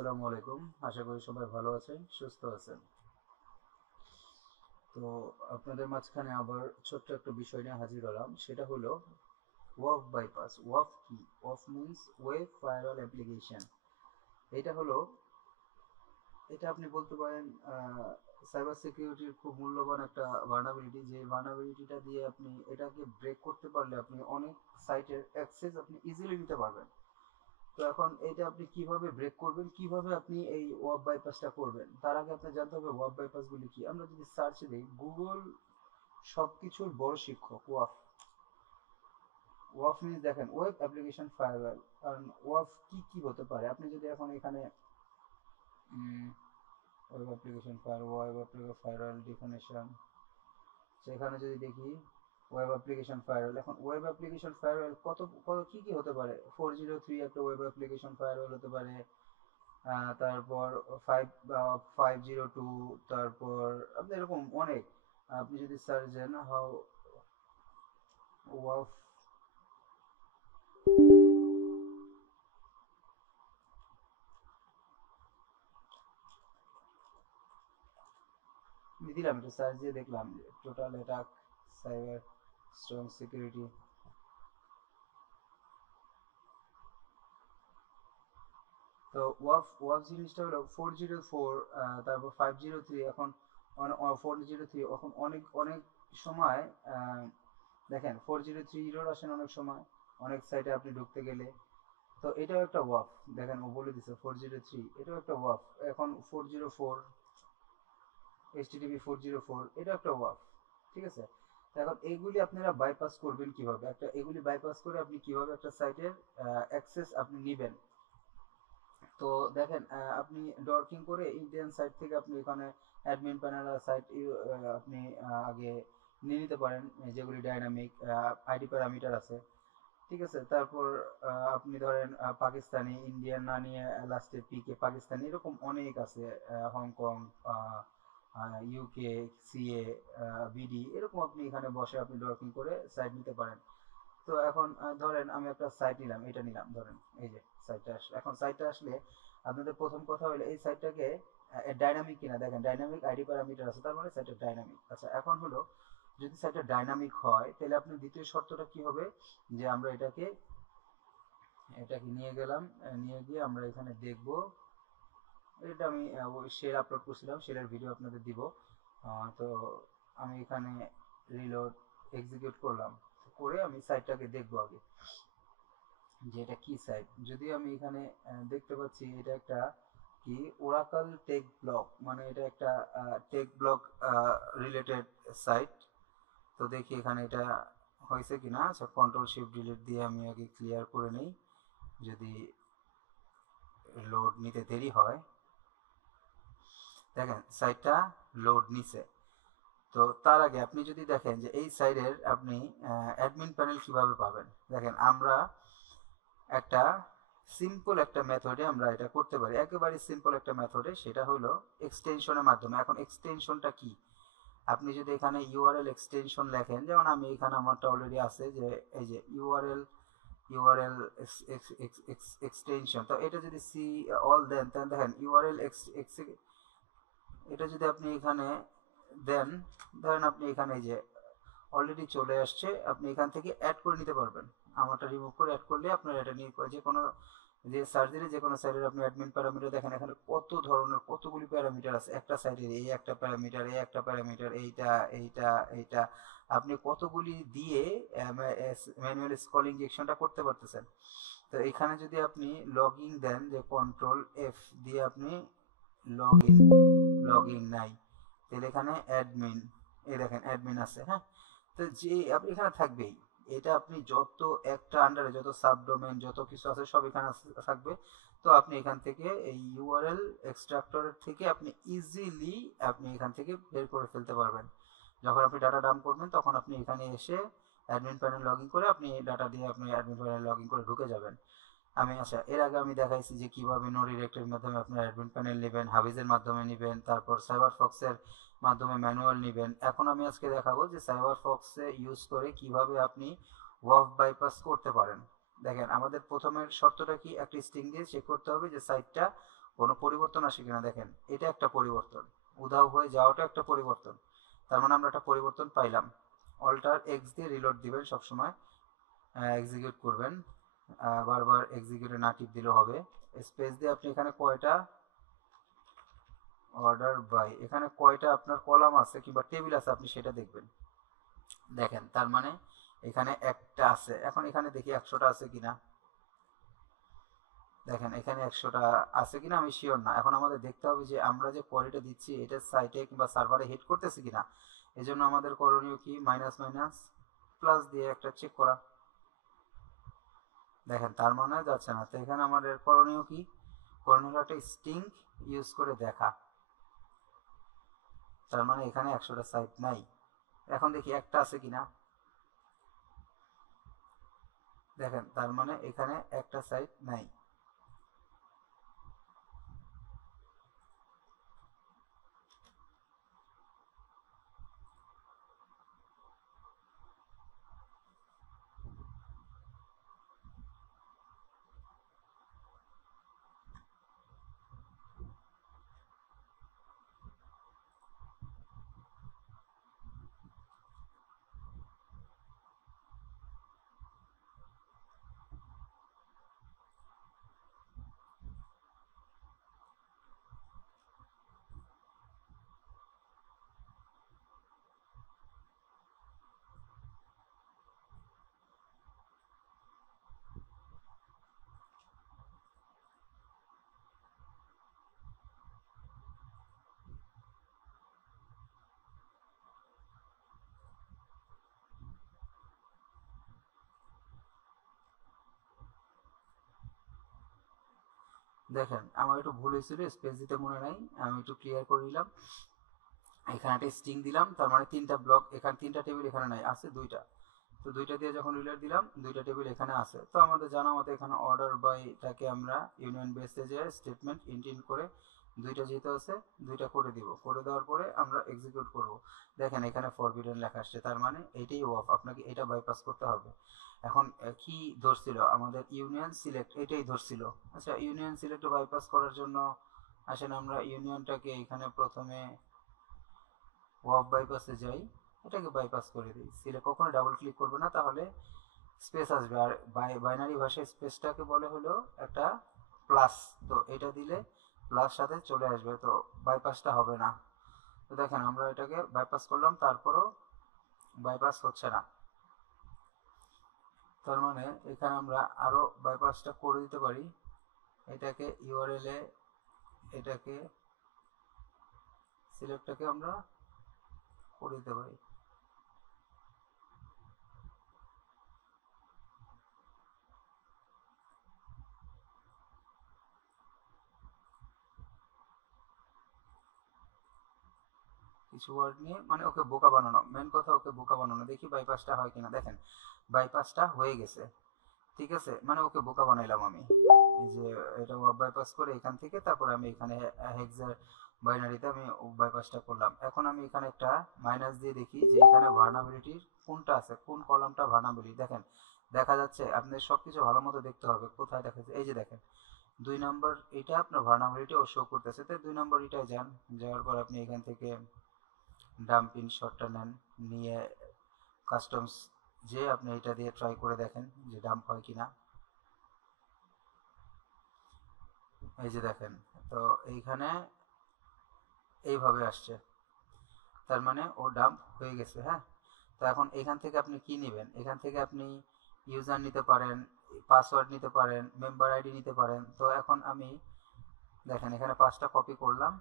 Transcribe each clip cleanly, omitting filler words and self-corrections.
আসসালামু আলাইকুম। আশা করি সবাই ভালো আছেন, সুস্থ আছেন। তো আপনাদের মাঝখানে আবার ছোট্ট একটা বিষয় নিয়ে হাজির হলাম, সেটা হলো ওয়াফ বাইপাস। ওয়াফ কি? ওয়াফ মিন্স ওয়েব ফায়ারওয়াল অ্যাপ্লিকেশন। এটা হলো, এটা আপনি বলতে পারেন সাইবার সিকিউরিটির খুব মূল্যবান একটা ভার্নাবিলিটি। যে ভার্নাবিলিটিটা দিয়ে আপনি এটাকে ব্রেক করতে পারলে আপনি অনেক সাইটের অ্যাক্সেস আপনি ইজিলি নিতে পারবেন। তো এখন এইটা আপনি কিভাবে ব্রেক করবেন, কিভাবে আপনি এই ওয়াব বাইপাসটা করবেন, তার আগে আপনি জানতে হবে ওয়াব বাইপাসগুলি কি। আমরা যদি সার্চে দিই, গুগল সবকিছুর বড় শিক্ষক। ওয়াফ, ওয়াফ মিনস দেখেন ওয়েব অ্যাপ্লিকেশন ফায়ারওয়াল। কারণ ওয়াফ কি কি হতে পারে, আপনি যদি এখন এখানে ওয়েব অ্যাপ্লিকেশন ফায়ারওয়াল ডেফিনেশন, সেখানে যদি দেখি ওয়েব অ্যাপ্লিকেশন ফায়ারওয়াল, এখন ওয়েব অ্যাপ্লিকেশন ফায়ারওয়াল কত কত কি কি হতে পারে। 403 একটা ওয়েব অ্যাপ্লিকেশন ফায়ারওয়াল হতে পারে। তারপর 502, তারপর আপনি এরকম অনেক, আপনি যদি সার্চ দেন হাউ ওয়াফ, আমি দিলাম একটা সার্চ দিয়ে দেখলাম total attack cyber strong security. তো ওয়াফ ওয়াফ জিনিসটা হলো 404, তারপর 503, এখন 403, এখন অনেক অনেক সময় দেখেন 403 আসেন অনেক সময় অনেক সাইটে আপনি ঢুকতে গেলে। তো এটাও একটা ওয়াফ। দেখেন ও বলে দিছে 403, এটাও একটা ওয়াফ। এখন 404, HTTP 404, এটা একটা ওয়াফ। ঠিক আছে। তো এখন এগুলি আপনারা বাইপাস করবেন কিভাবে, একটা এগুলি বাইপাস করে আপনি কিভাবে একটা সাইটের অ্যাক্সেস আপনি নেবেন। তো দেখেন আপনি ডরকিং করে ইন্ডিয়ান সাইট থেকে আপনি এখানে অ্যাডমিন প্যানেল সাইট আপনি আগে নিয়ে নিতে পারেন, যেগুলি ডাইনামিক আইডি প্যারামিটার আছে। ঠিক আছে। তারপর আপনি ধরেন পাকিস্তানি, ইন্ডিয়ান না নিয়ে লাস্টে পিকে পাকিস্তানি, এরকম অনেক আছে। হংকং, ইউকে, সিএ, বিডি, এরকম আপনি এখানে বসে আপনি ডরকিং করে সাইট নিতে পারেন। তো এখন ধরেন আমি একটা সাইট নিলাম, এটা নিলাম ধরেন, এই যে সাইটটা আসলে, এখন সাইটটা আসলে আপনাদের প্রথম কথা হলো এই সাইটটাকে ডাইনামিক কিনা। দেখেন ডাইনামিক আইডি প্যারামিটার আছে, তার মানে সাইটটা ডাইনামিক। আচ্ছা, এখন হলো যদি সাইটটা ডাইনামিক হয় তাহলে আপনার দ্বিতীয় শর্তটা কি হবে, যে আমরা এটাকে নিয়ে গেলাম, নিয়ে গিয়ে আমরা এখানে দেখব। এটা আমি ওই শেল আপলোড করছিলাম, শেলের ভিডিও আপনাদের দিব। তো আমি এখানে রিলোড এক্সিকিউট করলাম, করে আমি সাইটটাকে দেখব আগে যে এটা কি সাইট। যদি আমি এখানে দেখতে পাচ্ছি এটা একটা কি ওরাকল টেক ব্লগ, মানে এটা একটা টেক ব্লগ রিলেটেড সাইট। তো দেখি এখানে এটা হয়েছে কিনা। আচ্ছা, কন্ট্রোল শিফট ডিলিট দিয়ে আমি আগে ক্লিয়ার করে নেই, যদি লোড নিতে দেরি হয়। দেখেন সাইটটা লোড নিছে। তো তার আগে আপনি যদি দেখেন যে এই সাইডের আপনি অ্যাডমিন প্যানেল কিভাবে পাবেন, দেখেন আমরা একটা সিম্পল একটা মেথডে আমরা এটা করতে পারি, একেবারে সিম্পল একটা মেথডে, সেটা হলো এক্সটেনশনের মাধ্যমে। এখন এক্সটেনশনটা কি, আপনি যদি এখানে ইউআরএল এক্সটেনশন লেখেন, যেমন আমি এখানে আমারটা অলরেডি আছে, যে এই যে ইউআরএল ইউআরএল এক্সটেনশন। তো এটা যদি সি অল দেন, তাহলে দেখেন ইউআরএল এটা যদি আপনি এখানে দেন, ধরেন আপনি এখানে এই যে অলরেডি চলে আসছে, আপনি এখান থেকে অ্যাড করে নিতে পারবেন। আমারটা রিমুভ করে অ্যাড করলে আপনার এটা নিয়ে যে কোনো, যে সার্চ দিলে যে কোনো সাইটের আপনি অ্যাডমিন প্যারামিটার দেখেন, এখানে কত ধরনের কতগুলি প্যারামিটার আছে একটা সাইটের। এই একটা প্যারামিটার, এই একটা প্যারামিটার, এইটা এইটা এইটা, আপনি কতগুলি দিয়ে ম্যানুয়াল স্ক্রলিং ইনজেকশনটা করতে পারতেছেন। তো এখানে যদি আপনি লগইন দেন, যে কন্ট্রোল এফ দিয়ে আপনি লগইন, লগইন নাই, তাহলে এখানে অ্যাডমিন, এই দেখেন অ্যাডমিন আছে। হ্যাঁ, তো যে আপনি এখানে থাকবেই, এটা আপনি যত একটা আন্ডারে যত সাবডোমেন যত কিছু আছে সব এখানে থাকবে। তো আপনি এখান থেকে এই ইউআরএল এক্সট্রাক্টরের থেকে আপনি ইজিলি আপনি এখান থেকে বের করে ফেলতে পারবেন। যখন আপনি ডাটা ডাম্প করবেন তখন আপনি এখানে এসে অ্যাডমিন প্যানেল লগ ইন করে আপনি ডাটা দিয়ে আপনি অ্যাডমিন প্যানেল লগ ইন করে ঢুকে যাবেন। আমি আচ্ছা, এর আগে আমি দেখাইছি যে কিভাবে নো ডিরেক্টের মাধ্যমে আপনার অ্যাডমিন প্যানেল নেবেন, হাবিজের মাধ্যমে নেবেন, তারপর সাইবার ফক্সের মাধ্যমে ম্যানুয়াল নেবেন। এখন আমি আজকে দেখাবো যে সাইবার ফক্সে ইউজ করে কিভাবে আপনি ওয়াফ বাইপাস করতে পারেন। দেখেন আমাদের প্রথমের শর্তটা কি, একটা স্ট্রিং দিয়ে চেক করতে হবে যে সাইটটা কোনো পরিবর্তন আসে কিনা। দেখেন এটা একটা পরিবর্তন, উধাও হয়ে যাওয়াটা একটা পরিবর্তন, তার মানে আমরা একটা পরিবর্তন পাইলাম। অল্টার এক্স দিয়ে রিলোড দিবেন সবসময়, এক্সিকিউট করবেন, বারবার এক্সিকিউটে না টিপ দিলেও হবে। স্পেস দিয়ে আপনি এখানে কয়টা অর্ডার বাই, এখানে কয়টা আপনার কলাম আছে কিংবা টেবিল আছে আপনি সেটা দেখবেন। দেখেন তার মানে এখানে একটা আছে। এখন এখানে দেখি 100টা আছে কিনা। দেখেন এখানে 100টা আছে কিনা আমি শিওর না। এখন আমাদের দেখতে হবে যে আমরা যে কোয়ারিটা দিচ্ছি এটা সাইটে কিংবা সার্ভারে হিট করতেছে কিনা। এজন্য আমাদের করণীয় কি, মাইনাস মাইনাস প্লাস দিয়ে একটা চেক করা। দেখেন তার মানে যাচ্ছে না। তো এখানে আমাদের করণীয় কি, করণীয় একটা স্ট্রিং ইউজ করে দেখা। তার মানে এখানে 100টা সাইট নাই। এখন দেখি একটা আছে কিনা। দেখেন তার মানে এখানে একটা সাইট নাই। দেখেন আমার একটু ভুল হয়েছিল, স্পেস দিতে মনে নাই, আমি একটু ক্লিয়ার করে নিলাম। এখানে একটা স্ট্রিং দিলাম, তার মানে 3টা ব্লক, এখানে 3টা টেবিল এখানে নাই, আছে 2টা। তো 2টা দিয়ে যখন রিলেট দিলাম 2টা টেবিল এখানে আছে। তো আমাদের জানা মতো এখানে অর্ডার বাইটাকে আমরা ইউনিয়ন বেসে যে স্টেটমেন্ট ইন্ট করে 2টা যেহেতু আছে 2টা করে দিব। করে দেওয়ার পরে আমরা এক্সিকিউট করব। দেখেন এখানে ফরবিডেন লেখা আসছে, তার মানে এটাই অফ, আপনাকে এটা বাইপাস করতে হবে। এখন কি ধরছিল আমাদের, ইউনিয়ন সিলেক্ট এটাই ধরছিল। আচ্ছা ইউনিয়ন সিলেক্ট বাইপাস করার জন্য আসেন আমরা ইউনিয়নটাকে এখানে প্রথমে ওয়াব বাইপাসে যাই, এটাকে বাইপাস করে দিই। সিলেক্ট কখনো ডাবল ক্লিক করবে না, তাহলে স্পেস আসবে। আর বাইনারি ভাষায় স্পেসটাকে বলে হলো একটা প্লাস, তো এটা দিলে প্লাস সাথে চলে আসবে, তো বাইপাসটা হবে না। তো দেখেন আমরা এটাকে বাইপাস করলাম, তারপরও বাইপাস হচ্ছে না। তার মানে এখানে আমরা আরো বাইপাসটা করে দিতে পারি। এটাকে ইউআরএল এ, এটাকে সিলেক্টটাকে আমরা করে দিতে পারি। কিছু ওয়ার্ড নিয়ে মানে ওকে বোকা বানানো, মেন কথা ওকে বোকা বানানো। দেখি বাইপাসটা হয় কিনা। দেখেন বাইপাসটা হয়ে গেছে, ঠিক আছে, মানে ওকে বোকা বানাইলাম আমি। এই যে এটা বাইপাস করে এখান থেকে তারপরে আমি এখানে হেক্সার বাইনারিতে আমি বাইপাসটা করলাম। এখন আমি এখানে একটা মাইনাস দিয়ে দেখি যে এখানে ভার্নাবিলিটির কোনটা আছে, কোন কলামটা ভার্নাবিলিটি। দেখেন দেখা যাচ্ছে, আপনাদের সবকিছু ভালো মতো দেখতে হবে। কোথায় দেখা যাচ্ছে, এই যে দেখেন 2 নম্বর এটা আপনার ভার্নাবিলিটি ও শো করতেছে। তো 2 নম্বর এটাই যান, যাওয়ার পর আপনি এখান থেকে ডাম্প ইন শটটা নেন, নিয়ে কাস্টমস যে আপনি এটা দিয়ে ট্রাই করে দেখেন যে ডাম্প হয় কিনা। এই যে দেখেন, তো এইখানে এইভাবে আসছে, তার মানে ও ডাম্প হয়ে গেছে। হ্যাঁ, তো এখন এখান থেকে আপনি কি নেবেন, এখান থেকে আপনি ইউজার নিতে পারেন, পাসওয়ার্ড নিতে পারেন, মেম্বার আইডি নিতে পারেন। তো এখন আমি দেখেন এখানে 5টা কপি করলাম,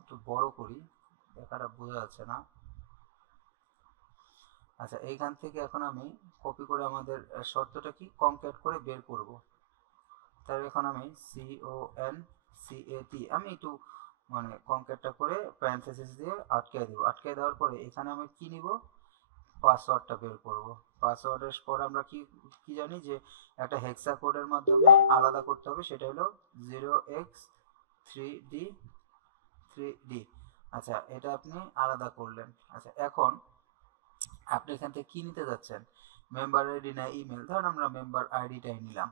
একটু বড় করি, দেখাটা বোঝা যাচ্ছে না। আচ্ছা এইখান থেকে এখন আমি কপি করে আমাদের শর্তটা কি কনক্যাট করে বের করব। তার এখন আমি CONCAT আমি একটু মানে কনক্যাটটা করে প্যারেনথেসিস দিয়ে আটকে দেব। আটকে দেওয়ার পরে এখানে আমি কি নিব, পাসওয়ার্ডটা বের করব। পাসওয়ার্ডের পর আমরা কি কি জানি যে একটা হেক্সা কোডের মাধ্যমে আলাদা করতে হবে, সেটা হলো 0x3D3D। আচ্ছা এটা আপনি আলাদা করলেন। আচ্ছা এখন আপনি এখান থেকে কি নিতে যাচ্ছেন, মেম্বার আইডি না ইমেল। ধরুন আমরা মেম্বার আইডিটাই নিলাম।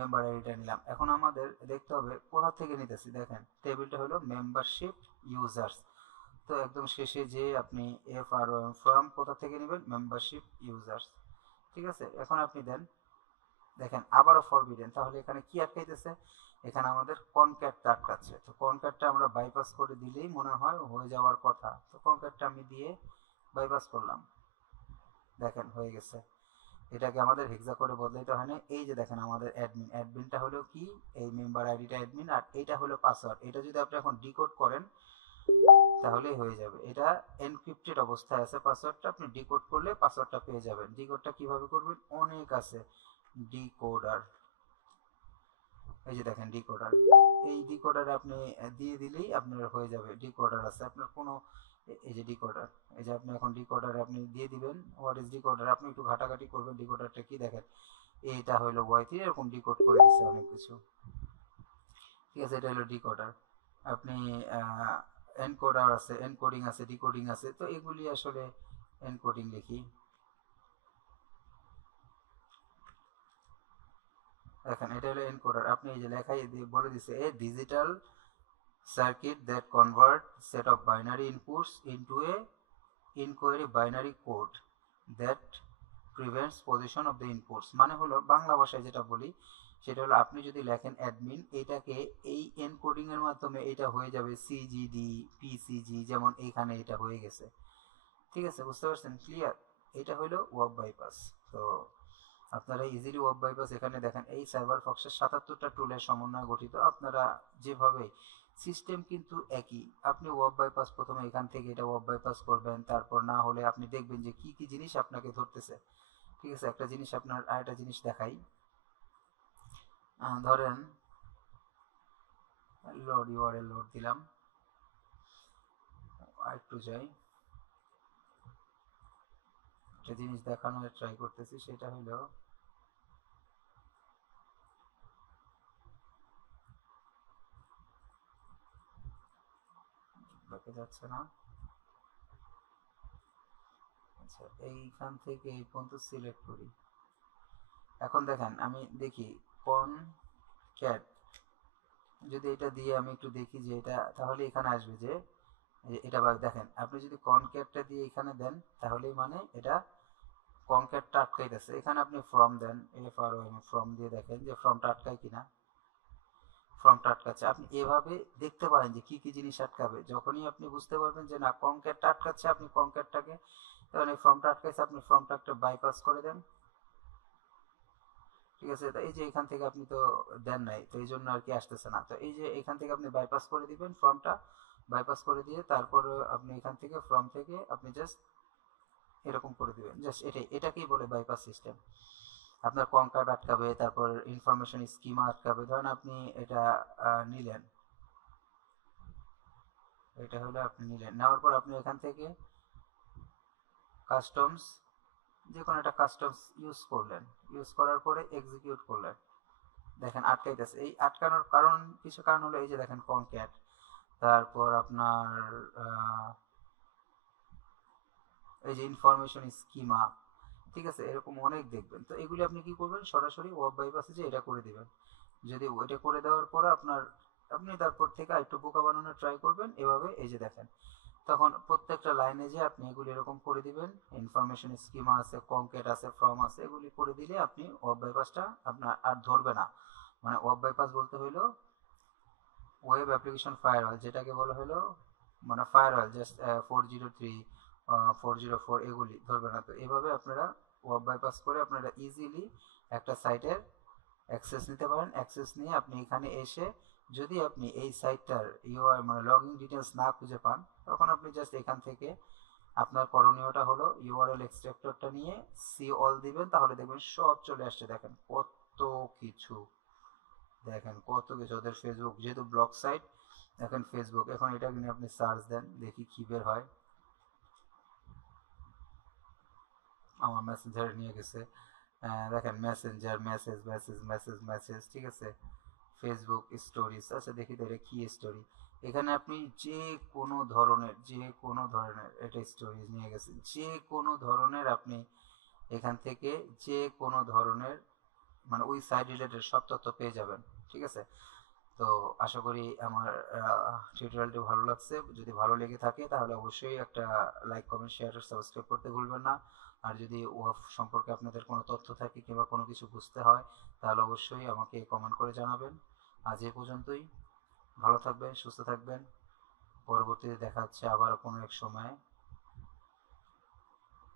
মেম্বার আইডিটা নিলাম। এখন আমাদের দেখতে হবে কোথা থেকে নিতেছি। দেখেন টেবিলটা হলো মেম্বারশিপ ইউজার্স, তো একদম শেষে যে আপনি FROM ফ্রম কোথা থেকে নেবেন, মেম্বারশিপ ইউজার্স। ঠিক আছে, এখন আপনি দেন, দেখেন আবারও ফরবিডেন, তাহলে এখানে কি আটকাইতেছে, এখানে আমাদের কনক্যাটটা আটকাচ্ছে। তো কনক্যাটটা আমরা বাইপাস করে দিলেই মনে হয় হয়ে যাওয়ার কথা। তো কনক্যাটটা আমি দিয়ে বাইপাস করলাম, দেখেন হয়ে গেছে। এটাকে আমাদের হেক্সা করে বদলাইতে হয় না। এই যে দেখেন আমাদের অ্যাডমিন, অ্যাডমিনটা হলো কি, এই মেম্বার আইডিটা অ্যাডমিন, আর এইটা হলো পাসওয়ার্ড। এটা যদি আপনি এখন ডিকোড করেন তাহলেই হয়ে যাবে। এটা এনক্রিপ্টেড অবস্থায় আছে পাসওয়ার্ডটা, আপনি ডিকোড করলে পাসওয়ার্ডটা পেয়ে যাবেন। ডিকোডটা কিভাবে করবেন, অনেক আছে ডিকোডার, এই যে দেখেন ডিকোডার, এই ডিকোডার আপনি দিয়ে দিলেই আপনার হয়ে যাবে। ডিকোডার আছে আপনার কোনো, এই যে ডিকোডার, এই যে আপনি এখন ডিকোডার আপনি দিয়ে দিবেন। হোয়াট ইজ ডিকোডার, আপনি একটু ঘাটাঘাটি করবেন ডিকোডারটা কি। দেখেন এইটা হলো Y3, এরকম ডিকোড করে দিচ্ছে অনেক কিছু। ঠিক আছে, এটা হলো ডিকোডার। আপনি এনকোডার আছে, এনকোডিং আছে, ডিকোডিং আছে, তো এগুলি আসলে এনকোডিং লিখি। দেখেন এটা হলো এনকোডার, আপনি এই যে লেখাই বলে দিচ্ছে a digital circuit that convert set of binary inputs into a inquiry binary code that prevents position of the inputs. মানে হলো বাংলা ভাষায় যেটা বলি সেটা হলো, আপনি যদি লেখেন অ্যাডমিন, এটাকে এই এনকোডিং এর মাধ্যমে এটা হয়ে যাবে CGD PCG, যেমন এইখানে এটা হয়ে গেছে। ঠিক আছে, বুঝতে পারছেন, ক্লিয়ার। এটা হলো ওয়েব বাইপাস। তো আপনারা ইজিলি ওয়েব বাইপাস এখানে দেখেন, এই সাইবার ফক্সের 77টা টুলের সমন্বয়ে গঠিত। আপনারা যেভাবে সিস্টেম কিন্তু একই, আপনি ওয়েব বাইপাস প্রথমে এখান থেকে এটা ওয়েব বাইপাস করবেন, তারপর না হলে আপনি দেখবেন যে কি কি জিনিস আপনাকে ধরতেছে। ঠিক আছে, একটা জিনিস আপনার আরেকটা জিনিস দেখাই, ধরেন লোড ইউআরএল লোড দিলাম, আরেকটু যাই, একটা জিনিস দেখানোর ট্রাই করতেছি, সেটা হলো দেখা যাচ্ছে না। আচ্ছা, এইখান থেকে এই পর্যন্ত সিলেক্ট করি। এখন দেখেন আমি দেখি কোন ক্যাট, যদি এটা দিয়ে আমি একটু দেখি যে এটা, তাহলে এখানে আসবে যে এটা দেখেন, আপনি যদি কনক্যাটটা দিয়ে এখানে দেন তাহলেই মানে এটা কনক্যাটটা আটকাইতেছে। এখানে আপনি ফ্রম দেন, FROM ফ্রম দিয়ে দেখেন যে ফ্রমটা আটকায় কিনা। ফর্মটা আটকাচ্ছে, আপনি এভাবে দেখতে পারেন যে কি কি জিনিস আটকাবে। যখনই আপনি বুঝতে পারবেন যে না কনক্যাটটা আটকাচ্ছে, আপনি কনক্যাটটাকে, তখন এই ফর্মটা আটকাইছে, আপনি ফর্মটা একটা বাইপাস করে দেন। ঠিক আছে, তো এই যে এখান থেকে আপনি তো দেন নাই, তো এই জন্য আর কি আসতেছে না। তো এই যে এখান থেকে আপনি বাইপাস করে দিবেন, ফর্মটা বাইপাস করে দিয়ে তারপর আপনি এখান থেকে ফর্ম থেকে আপনি জাস্ট এরকম করে দিবেন, জাস্ট এটাকেই বলে বাইপাস সিস্টেম। আপনার কনক্যাট আটকাবে, তারপর ইনফরমেশন স্কিমা আটকাবে। ধরেন আপনি এটা নিলেন, এটা হলো আপনি নিলেন, নেওয়ার পর আপনি এখান থেকে কাস্টমস, যে কোনো একটা কাস্টমস ইউজ করলেন, ইউজ করার পরে এক্সিকিউট করলেন, দেখেন আটকাইতেছে। এই আটকানোর কারণ, কিছু কারণ হলো এই যে দেখেন কনক্যাট, তারপর আপনার এই যে ইনফরমেশন স্কিমা। ঠিক আছে, এরকম অনেক দেখবেন। তো এগুলি আপনি কি করবেন, সরাসরি ওয়েব বাইপাসে যে এটা করে দিবেন। যদি ওইটা করে দেওয়ার পরে আপনার, আপনি তারপর থেকে আরেকটু বোকা বানানোর ট্রাই করবেন এভাবে, এই যে দেখেন তখন প্রত্যেকটা লাইনে যে আপনি এগুলি এরকম করে দিবেন, ইনফরমেশন স্কিমা আছে, কনক্যাট আছে, ফর্ম আছে, এগুলি করে দিলে আপনি ওয়েব বাইপাসটা আপনার আর ধরবে না। মানে ওয়েব বাইপাস বলতে হলো ওয়েব অ্যাপ্লিকেশন ফায়ারওয়াল, যেটাকে বলা হলো মানে ফায়ারওয়াল, জাস্ট 403 404 এগুলি ধরবে না। তো এভাবে আপনারা ওয়েব বাইপাস করে আপনারা ইজিলি একটা সাইটের অ্যাক্সেস নিতে পারেন। অ্যাক্সেস নিয়ে আপনি এখানে এসে যদি আপনি এই সাইটটার ইউআর মানে লগইন ডিটেলস না খুঁজে পান, তখন আপনি জাস্ট এখান থেকে আপনার করণীয়টা হলো ইউআরএল এক্সট্রাক্টরটা নিয়ে সি অল দিবেন, তাহলে দেখবেন সব চলে আসছে। দেখেন কত কিছু, দেখেন কত কিছু। ওদের ফেসবুক যেহেতু ব্লগ সাইট, দেখেন ফেসবুক, এখন এটাকে নিয়ে আপনি সার্চ দেন, দেখি কি বের হয়। আমার মেসেঞ্জারে নিয়ে গেছে, দেখেন Messenger, message message message message, ঠিক আছে, ফেসবুক স্টোরিজ। আচ্ছা দেখি তো এটা কি স্টোরি। এখানে আপনি যে কোনো ধরনের এটা স্টোরিজ নিয়ে গেছে, যে কোনো ধরনের আপনি এখান থেকে যে কোনো ধরনের মানে ওই সাইট রিলেটেড সব তথ্য পেয়ে যাবেন। ঠিক আছে, তো আশা করি আমার টিউটোরিয়ালটি ভালো লাগছে। যদি ভালো লেগে থাকে তাহলে অবশ্যই একটা লাইক কমেন্ট শেয়ার সাবস্ক্রাইব করতে ভুলবেন না। আর যদি ওয়াফ সম্পর্কে আপনাদের কোনো তথ্য থাকে কিংবা কোনো কিছু বুঝতে হয় তাহলে অবশ্যই আমাকে কমেন্ট করে জানাবেন। আজ এ পর্যন্তই, ভালো থাকবেন, সুস্থ থাকবেন। পরবর্তীতে দেখা হচ্ছে আবার কোনো এক সময়।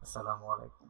আসসালামু আলাইকুম।